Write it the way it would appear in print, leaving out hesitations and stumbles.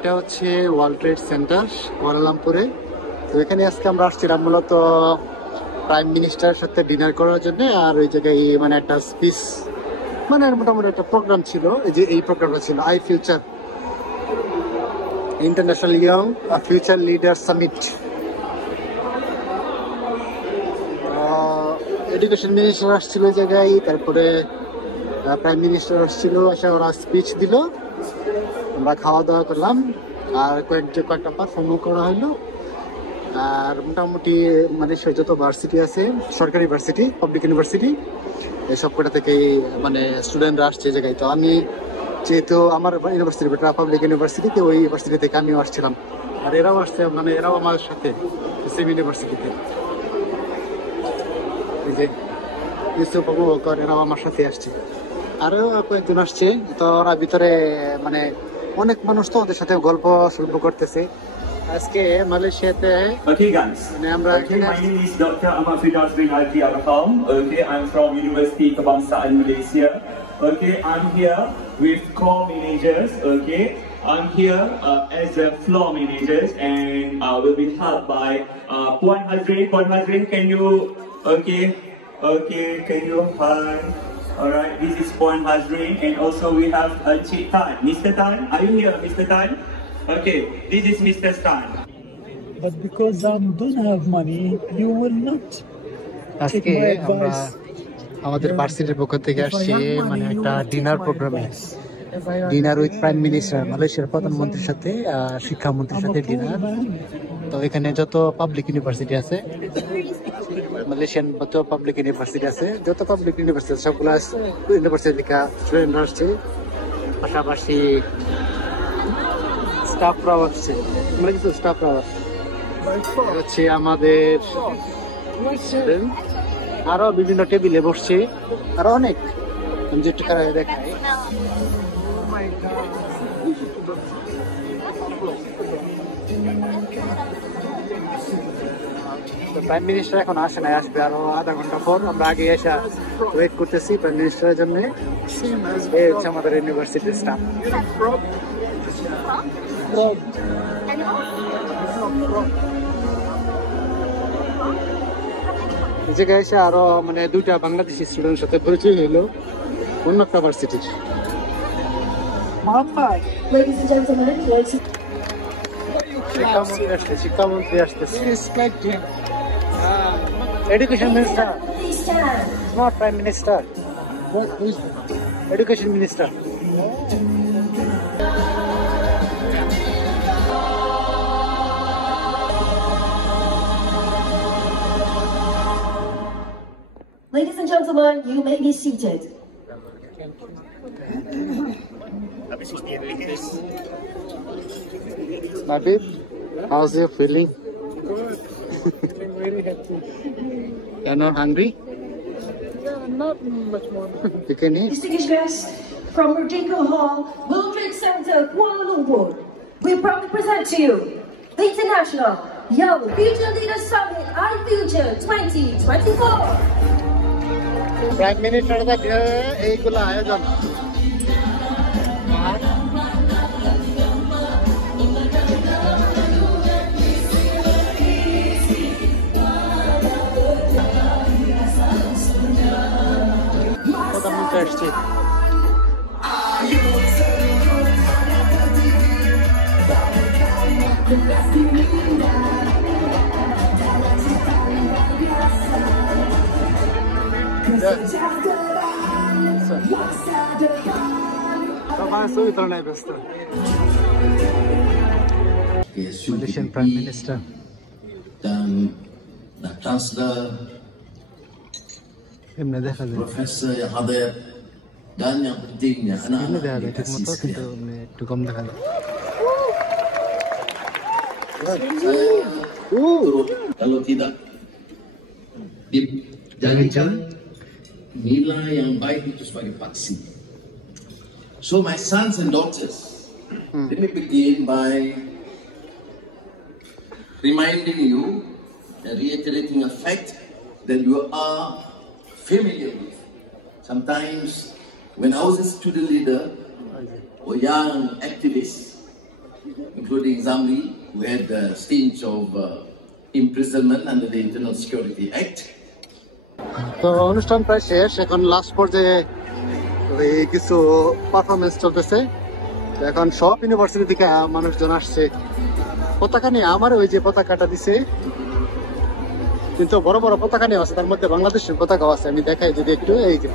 এটা হচ্ছে world trade centre কুয়ালালামপুরে। তো এখানে আজকে আমরা আসছিলাম মূলত প্রাইম মিনিস্টারের সাথে ডিনার করার জন্য। আর ওই জায়গায় মানে একটা স্পিচ, মানে মোটামুটি একটা প্রোগ্রাম ছিল। এই যে এই প্রোগ্রামটা ছিল I future international young future leader summit. Education minister আসছিল ওই জায়গায়, তারপরে প্রাইম মিনিস্টার আসছিল, এসে ওরা স্পিচ দিল, আমরা খাওয়া দাওয়া করলাম, আর কয়েকটা পারফর্মও করা হলো। আর মোটামুটি মানে যত ভার্সিটি আছে, সরকারি ভার্সিটি, পাবলিক ইউনিভার্সিটি, এই সবকটা থেকেই মানে স্টুডেন্টরা আসছে এই জায়গায়। তো আমি যেহেতু আমার ইউনিভার্সিটি পাবলিক ইউনিভার্সিটিতে, ওই ইউনিভার্সিটি থেকে আমিও আসছিলাম, আর এরাও আসছে, মানে এরাও আমার সাথে সেম ইউনিভার্সিটিতে। এই যে ইউসুফ আবু বকর, এরাও আমার সাথে আসছে, আরো কয়েকজন আসছে। তো ওরা ভিতরে মানে অনেক মানুষ, তো ওদের সাথে গল্প সল্প করতেছে। আজকে মালয়েশিয়াতে মানে আমরা Okay, my name is Dr. Ahmad Firdaus bin Alfi Arham. Okay, I'm from University Kebangsaan Malaysia. Okay, I'm here with core managers. Okay, I'm here as a floor managers, and will be helped by Puan Hazrin. Puan Hazrin, can you? Okay, can you? Hi. Alright, this is Puan Hazrin, and also we have Cik Tan. Mr. Tan, are you here, Mr. Tan? Okay, this is Mr. Tan. But because I don't have money, you will not take আজকে my আমরা advice. আমাদের ভার্সিটির পক্ষ থেকে আসছি মানে একটা ডিনার প্রোগ্রামে, ডিনার উইথ প্রাইম মিনিস্টার, মালয়েশিয়ার প্রধানমন্ত্রীর সাথে শিক্ষামন্ত্রীর সাথে ডিনার। তো এখানে যত পাবলিক ইউনিভার্সিটি আছে, মালয়েশিয়ান যত পাবলিক ইউনিভার্সিটি আছে, সবগুলো ইউনিভার্সিটি থেকে স্টুডেন্টরা আসছে, পাশাপাশি স্টাফরাও আসছে। আমরা কিছু স্টাফরাও আসছে, হচ্ছে আমাদের আরো বিভিন্ন টেবিলে বসছে, আরো অনেক। আমি যেটু দেখাই, প্রাইম মিনিস্টার এখন আসে নাই, আসবে আরো আধা ঘন্টা পর। আমরা আগে এসে ওয়েট করতেছি প্রাইম মিনিস্টারের জন্য। এই হচ্ছে আমাদের ইউনিভার্সিটির স্টাফ। এই জায়গায় এসে আরো মানে দুইটা বাংলাদেশি স্টুডেন্টের সাথে পরিচয় হইলো অন্য একটা ভার্সিটির। শিক্ষামন্ত্রী আসতেছে, education minister, not prime minister, education minister. Ladies and gentlemen, you may be seated. Habib, how's your feeling? Good. Feeling very happy. You're not hungry? Yeah, not much more. You can eat. Distinguished guests from Merdeka Hall, World Trade Center, Kuala Lumpur, we proudly present to you the International Young Future Leaders Summit iFuture 2024. Prime minister এইগুলো আয়োজন। প্রধানমন্ত্রী আসছে। Malaysian Prime Minister dan Chancellor, Profesor yang hadir, dan yang pentingnya anak-anak dikasih sekalian. Turut kalau tidak dijadikan nilai yang baik itu sebagai vaksin. So my sons and daughters, let me begin by reminding you and reiterating a fact that you are familiar with. Sometimes when I was a student leader or young activist, including Zambi, who had a stint of imprisonment under the Internal Security Act. তো অনুষ্ঠান প্রায় শেষ, এখন লাস্ট পর্যায়ে কিছু পারফরমেন্স চলতেছে। এখন সব ইউনিভার্সিটি থেকে মানুষজন আসছে পতাকা নিয়ে। আমার ওই যে পতাকাটা দিছে, কিন্তু বড় বড় পতাকা নিয়ে আছে, তার মধ্যে বাংলাদেশের পতাকাও আছে। আমি দেখাই যদি একটু, এই যে